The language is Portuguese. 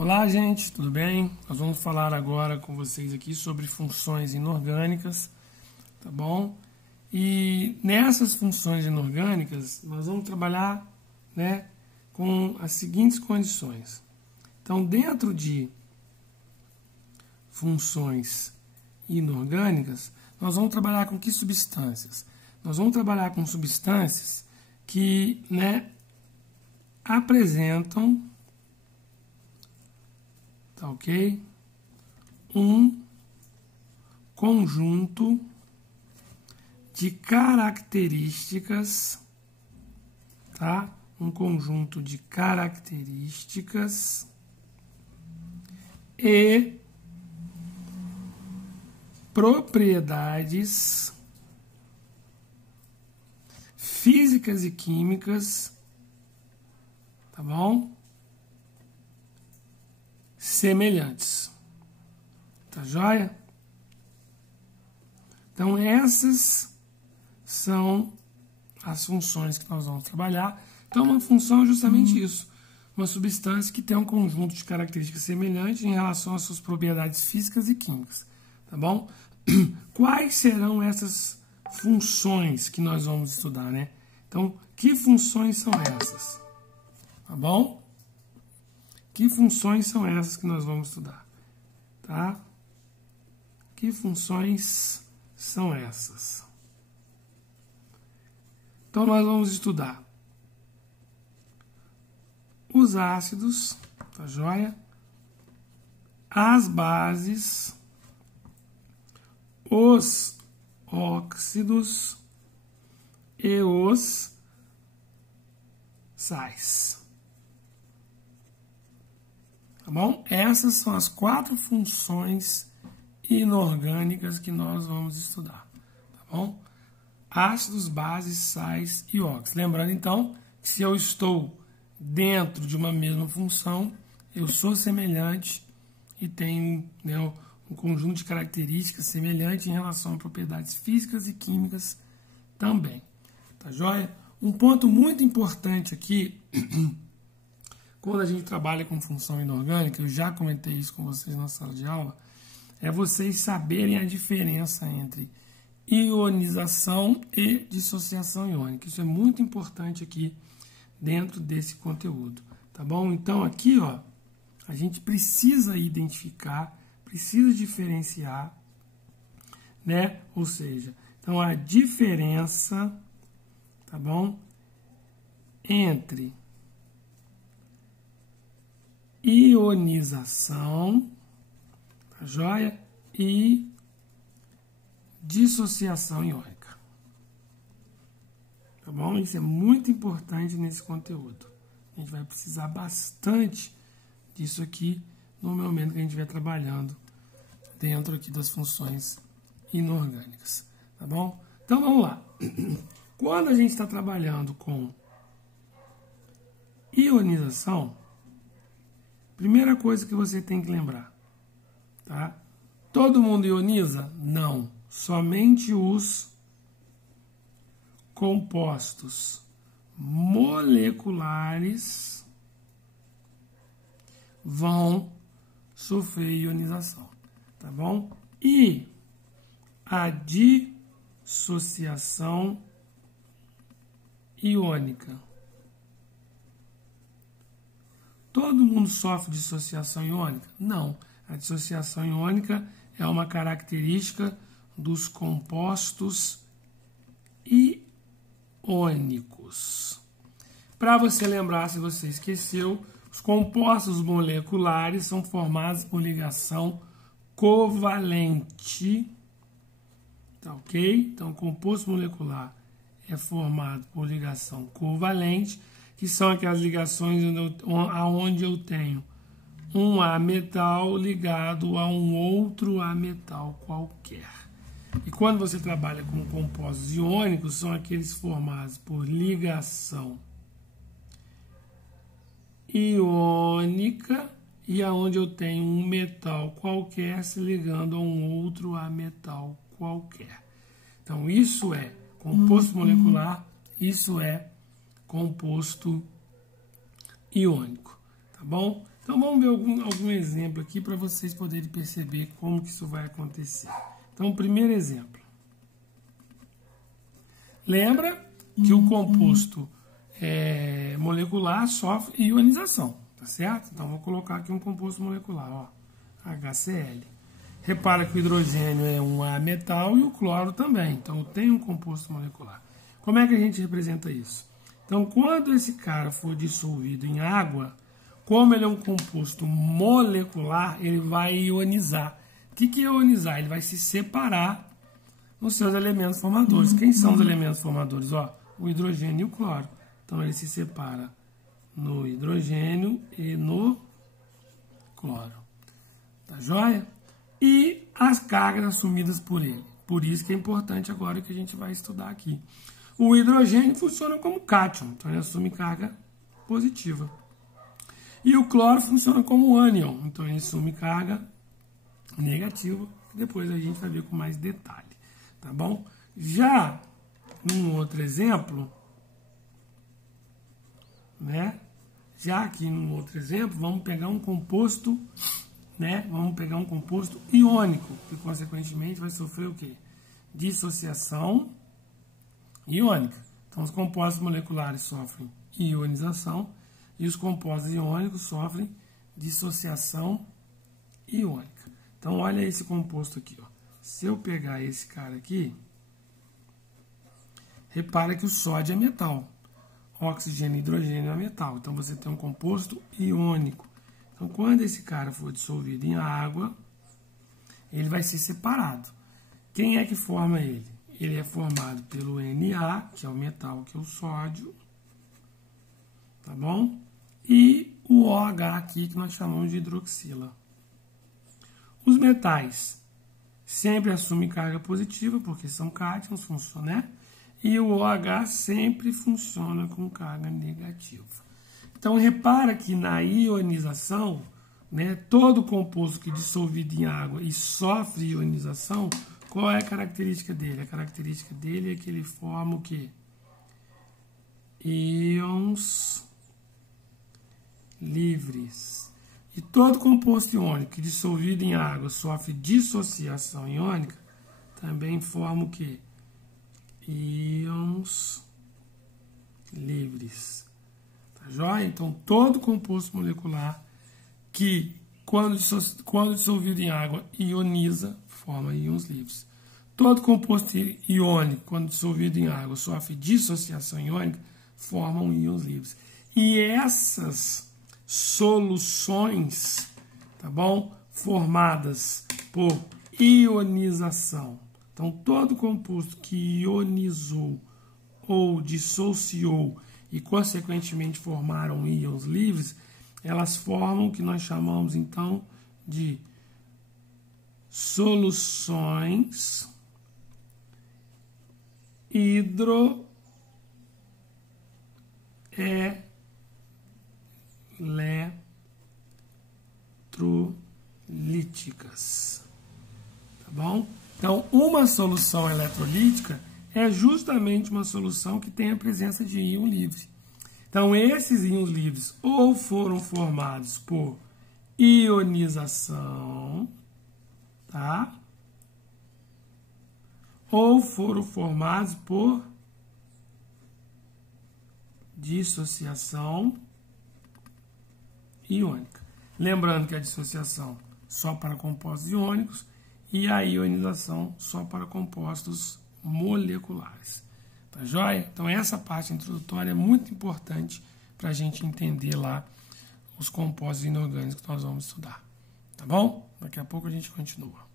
Olá, gente, tudo bem? Nós vamos falar agora com vocês aqui sobre funções inorgânicas, tá bom? E nessas funções inorgânicas, nós vamos trabalhar, né, com as seguintes condições. Então, dentro de funções inorgânicas, nós vamos trabalhar com que substâncias? Nós vamos trabalhar com substâncias que, né, apresentam, tá ok? Um conjunto de características, tá? Um conjunto de características e propriedades físicas e químicas, tá bom? Semelhantes. Tá joia? Então, essas são as funções que nós vamos trabalhar. Então, uma função é justamente isso. Uma substância que tem um conjunto de características semelhantes em relação às suas propriedades físicas e químicas. Tá bom? Quais serão essas funções que nós vamos estudar, né? Então, que funções são essas? Tá bom? Que funções são essas que nós vamos estudar? Tá? Que funções são essas? Então, nós vamos estudar os ácidos, tá joia? As bases, os óxidos e os sais. Tá bom? Essas são as 4 funções inorgânicas que nós vamos estudar. Tá bom? Ácidos, bases, sais e óxidos. Lembrando, então, que se eu estou dentro de uma mesma função, eu sou semelhante e tenho, né, um conjunto de características semelhantes em relação a propriedades físicas e químicas também. Tá joia? Um ponto muito importante aqui, quando a gente trabalha com função inorgânica, eu já comentei isso com vocês na sala de aula, é vocês saberem a diferença entre ionização e dissociação iônica. Isso é muito importante aqui dentro desse conteúdo, tá bom? Então aqui, ó, a gente precisa identificar, precisa diferenciar, né? Ou seja, então a diferença, tá bom? Entre ionização, tá joia? E dissociação iônica. Tá bom? Isso é muito importante nesse conteúdo. A gente vai precisar bastante disso aqui no momento que a gente vai trabalhando dentro aqui das funções inorgânicas. Tá bom? Então vamos lá. Quando a gente está trabalhando com ionização, primeira coisa que você tem que lembrar, tá? Todo mundo ioniza? Não. Somente os compostos moleculares vão sofrer ionização, tá bom? E a dissociação iônica. Todo mundo sofre dissociação iônica? Não. A dissociação iônica é uma característica dos compostos iônicos. Para você lembrar, se você esqueceu, os compostos moleculares são formados por ligação covalente. Tá ok? Então, o composto molecular é formado por ligação covalente, que são aquelas ligações onde eu tenho um A metal ligado a um outro A metal qualquer. E quando você trabalha com compostos iônicos, são aqueles formados por ligação iônica e aonde eu tenho um metal qualquer se ligando a um outro A metal qualquer. Então, isso é composto molecular, isso é composto iônico, tá bom? Então vamos ver algum exemplo aqui para vocês poderem perceber como que isso vai acontecer. Então, o primeiro exemplo. Lembra que o composto molecular sofre ionização, tá certo? Então, vou colocar aqui um composto molecular, ó, HCl. Repara que o hidrogênio é um A metal e o cloro também. Então, tem um composto molecular. Como é que a gente representa isso? Então, quando esse cara for dissolvido em água, como ele é um composto molecular, ele vai ionizar. O que é ionizar? Ele vai se separar nos seus elementos formadores. Quem são os elementos formadores? Ó, o hidrogênio e o cloro. Então, ele se separa no hidrogênio e no cloro. Tá joia? E as cargas assumidas por ele. Por isso que é importante agora que a gente vai estudar aqui. O hidrogênio funciona como cátion, então ele assume carga positiva. E o cloro funciona como ânion, então ele assume carga negativa. Depois a gente vai ver com mais detalhe, tá bom? Já num outro exemplo, né? Já aqui num outro exemplo, vamos pegar um composto, né? Vamos pegar um composto iônico, que consequentemente vai sofrer o quê? Dissociação iônica. Então, os compostos moleculares sofrem ionização e os compostos iônicos sofrem dissociação iônica. Então, olha esse composto aqui, ó. Se eu pegar esse cara aqui, repara que o sódio é metal. Oxigênio e hidrogênio é metal. Então, você tem um composto iônico. Então, quando esse cara for dissolvido em água, ele vai ser separado. Quem é que forma ele? Ele é formado pelo Na, que é o metal, que é o sódio, tá bom? E o OH aqui, que nós chamamos de hidroxila. Os metais sempre assumem carga positiva, porque são cátions, né? E o OH sempre funciona com carga negativa. Então, repara que na ionização, né, todo composto que é dissolvido em água e sofre ionização, qual é a característica dele? A característica dele é que ele forma o quê? Íons livres. E todo composto iônico que dissolvido em água sofre dissociação iônica, também forma o quê? Íons livres. Tá joia? Então, todo composto molecular que, quando dissolvido em água, ioniza, forma íons livres. Todo composto iônico, quando dissolvido em água, sofre dissociação iônica, formam íons livres. E essas soluções, tá bom? Formadas por ionização. Então, todo composto que ionizou ou dissociou e, consequentemente, formaram íons livres, elas formam o que nós chamamos, então, de soluções hidroeletrolíticas. Tá bom? Então, uma solução eletrolítica é justamente uma solução que tem a presença de íon livre. Então, esses íons livres ou foram formados por ionização, tá? Ou foram formados por dissociação iônica. Lembrando que a dissociação só para compostos iônicos e a ionização só para compostos moleculares. Tá joia? Então, essa parte introdutória é muito importante para a gente entender lá os compostos inorgânicos que nós vamos estudar. Tá bom? Daqui a pouco a gente continua.